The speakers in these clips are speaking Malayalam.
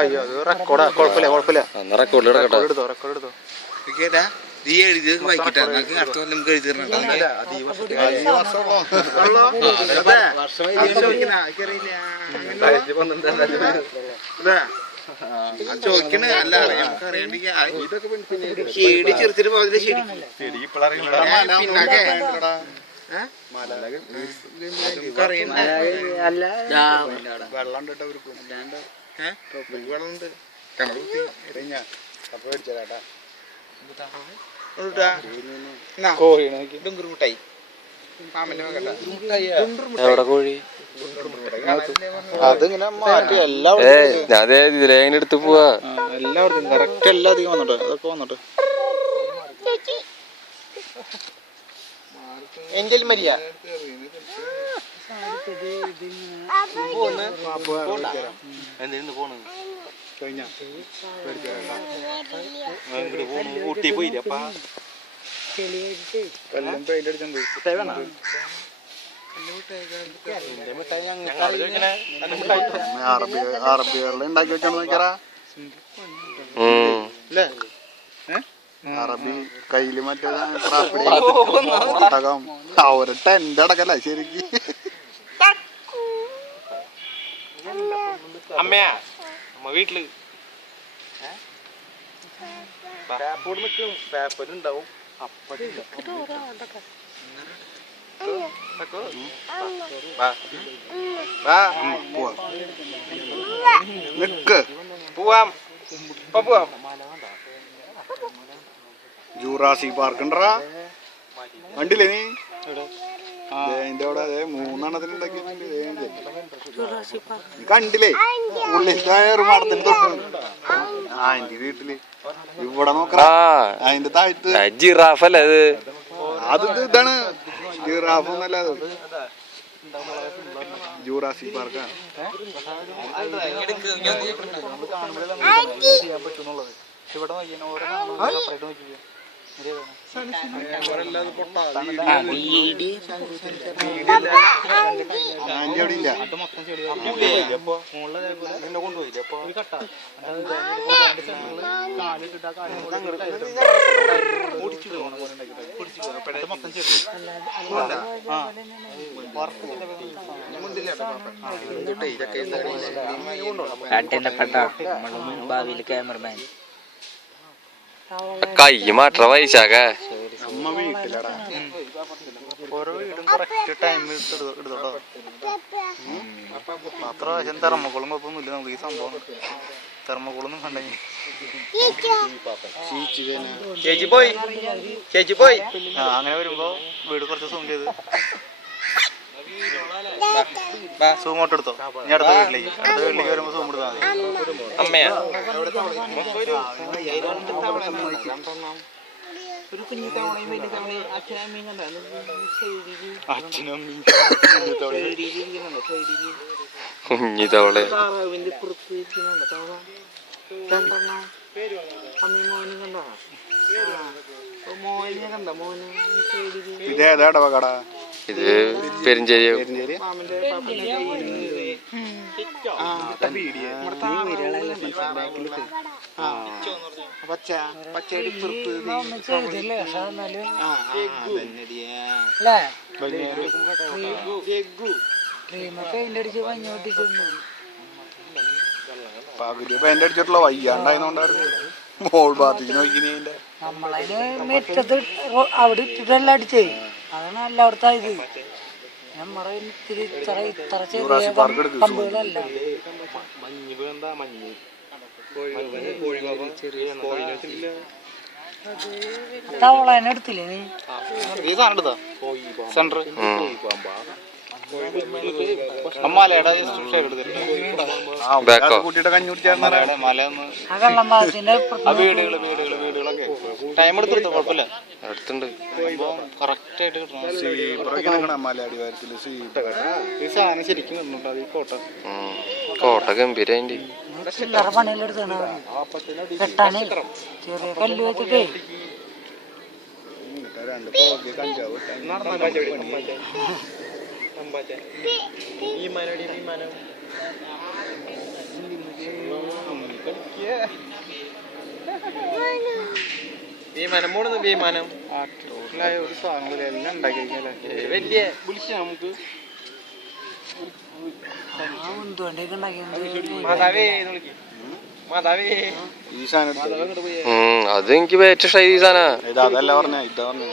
അയ്യോ അത് റെക്കോർഡാ, കുഴപ്പമില്ല കുഴപ്പമില്ല. റെക്കോർഡ് എടുത്തോ. നീ എഴുതിയത് വായിക്കട്ടെ, അടുത്ത കൊല്ലം നമുക്ക് എഴുതിരണം. ചോദിക്കണ അല്ല നമുക്ക് അറിയണ്ടെങ്കിൽ ചെറുത്തിട്ട് പോയതില് വെള്ളമുണ്ട് ഡുങ്കുറുമുട്ടായി എവിടെ കോഴി? അതിങ്ങനെ മാറ്റി എല്ലാവരും എടുത്ത് പോവാ. എല്ലാവർക്കും കറക്റ്റ് എല്ലാം അധികം വന്നോട്ടെ, അതൊക്കെ വന്നോട്ടെ. എഞ്ചൽ മരിയ ഊട്ടി പോയില്ല അറബികളിൽ ഉണ്ടാക്കി വെച്ചാണ് നോക്കിയാ. അറബി കയ്യില് മറ്റേ അവര് ടെന്റ് അടക്കല്ല ശരിക്ക്. അമ്മയാ അമ്മ വീട്ടില് പേപ്പറുണ്ടാവും. പോവാം പോവാം. ജൂറാസിക് പാർക്ക് ഉണ്ടറാ, കണ്ടില്ലേ നീ? അതിന്റെ അവിടെ അതെ 3 എണ്ണത്തിന് ഉണ്ടാക്കിയിട്ടുണ്ട്. കണ്ടില്ലേ ഉള്ളിലത്തെ ഒരു മടത്തിന് തൊട്ട് എന്റെ വീട്ടില് ഇവിടെ നോക്കാം. അതിന്റെ താഴത്ത് ജിറാഫ് അല്ലേ അത്? ഇതാണ് ജിറാഫ് ഒന്നല്ല, അത് ജൂറാസിക് പാർക്കാ. ഇവിടെ ക്യാമറമാൻ കൈ മാറ്റ വയസ്സാക അമ്മ വീട്ടിലടാ. ഓരോ വീടും കറക്റ്റ് ടൈം എടുത്തോട്ടോ. അത്ര പ്രാവശ്യം തെർമക്കോളും കുഴപ്പമൊന്നുമില്ല നമുക്ക്. ഈ സംഭവം തെർമക്കോളൊന്നും കണ്ടെങ്കിൽ ചേച്ചി പോയി അങ്ങനെ വരുമ്പോ വീട് കുറച്ച് സൂം ചെയ്ത് സൂം ഔട്ട് എടുത്തോ. ഇനി അടുത്ത വീട്ടിലേക്ക് വരുമ്പോ സൂം എടുത്താൽ മതി. അമ്മയാ ഒരു കുഞ്ഞു തവണയും വലിയ തവണയും അച്ഛനമ്മയും കണ്ട കുഞ്ഞി തവളെ താറാവിന്റെ പുറത്ത് ഇരിക്കുന്നുണ്ട് തവള. 2 എണ്ണം അമ്മയും മോനും കണ്ട മോനെ കണ്ട മോന്. ഇത് ഏതാ കട? ഇത് പെരിഞ്ചേരി. മാമന്റെ പച്ചടി പുറത്ത് പകുതി പെയിന്റ് അടിച്ചിട്ടുള്ള വയ്യാണ്ടായതുകൊണ്ടായിരുന്നു മോൾ ഭാഗത്തേക്ക് നോക്കിനെ. നമ്മളതിന് മെറ്റത്ത് അവിടെ ഇട്ടിട്ടെല്ലാം അടിച്ചേ, അതാണ് എല്ലായിടത്തും ആയത്. നമ്മുടെ ഇത്തിരി ഇത്ര ചെറിയ കമ്പുകളല്ല. തവളേനെ എടുത്തില്ലേ നീ? ഈ സാധനം എടുത്താ സെന്റർ മലയുടെ കൂട്ടിയിട്ട് കഞ്ഞി കുടിച്ചാൽ മല ഒന്ന് വീടുകളൊക്കെ ടൈം എടുത്തെടുത്തോ കുഴപ്പമില്ല. അടുത്തുണ്ട് കറക്റ്റ് ആയിട്ട് കിട്ടണം. മലയടിവാരത്തില് ഈ സാധനം ശരിക്കും നിന്നുണ്ട്. അത് ഈ കോട്ട ഗംഭീരന്റെ ചില്ലറ പണിയിലെടുത്താണ് കെട്ടാനേ ചെറിയ കല്ല് വെച്ചിട്ടേ. കഞ്ചാവ് ഈ മനോടി ഈ മനം ആർട്ടിഫിഷ്യലായ ഒരു സാധനങ്ങളില്ല, എല്ലാം ഉണ്ടാക്കി കഴിഞ്ഞാലേ നമുക്ക് ആ ഉന്തുവണ്ടിയൊക്കെ ഉണ്ടാക്കിയത് ഈ സാധനം അത് എനിക്ക് ഏറ്റവും ഇഷ്ടമായി ഈ സാധന. അതല്ല പറഞ്ഞ ഇതാ പറഞ്ഞ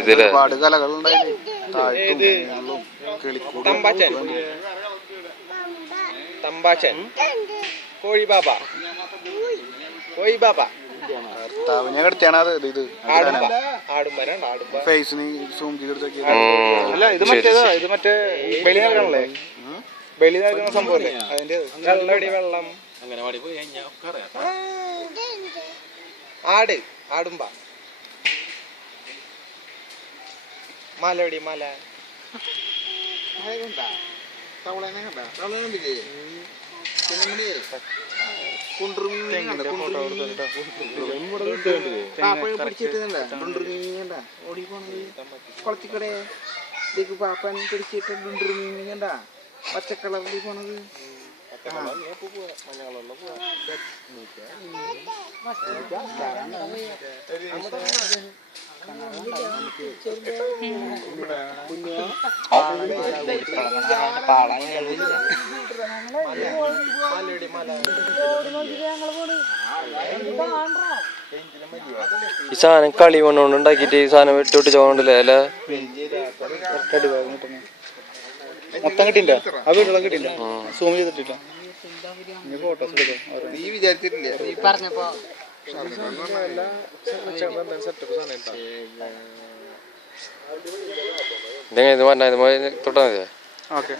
ഇതിലെ ഒരുപാട് കലകളുണ്ടായില്ലേ, താഴത്തും മേളിലും കിളിക്കൂടും. ഭർത്താവിനെ കിടത്തിയാണ് അത് ഇത് ഫേസിന് സൂം ചെയ്തെടുത്തൊക്കെ. അല്ല, ഇത് മറ്റേതാ, ഇത് മറ്റേ ബലി നൽകണല്ലേ, ബലി നൽകുന്ന സംഭവല്ലേ അതിന്റെ. വെള്ളം ആടുമ്പ മലടി മല കുളത്തിക്കടെ പാപ്പൻ പിടിച്ചിട്ട് മീൻ പച്ചക്കളറിൽ പോണത്. ഈ സാധനം കളിമണ്ണോണ്ട് ഉണ്ടാക്കിട്ട് ഈ സാധനം വെട്ടിവിട്ട് ചോണ്ടല്ലേ അല്ല. മൊത്തം കിട്ടില്ല, ആ വീട്ടിലുള്ള കിട്ടില്ല, സൂം ചെയ്തിട്ടില്ല. ഫോട്ടോസ് എടുക്കാം. നീ വിചാരിച്ചിട്ടില്ല പറഞ്ഞപ്പോ ഇതെങ്ങനെ ഇത് പറഞ്ഞ തൊട്ടാ മതിയാ. ഓക്കെ.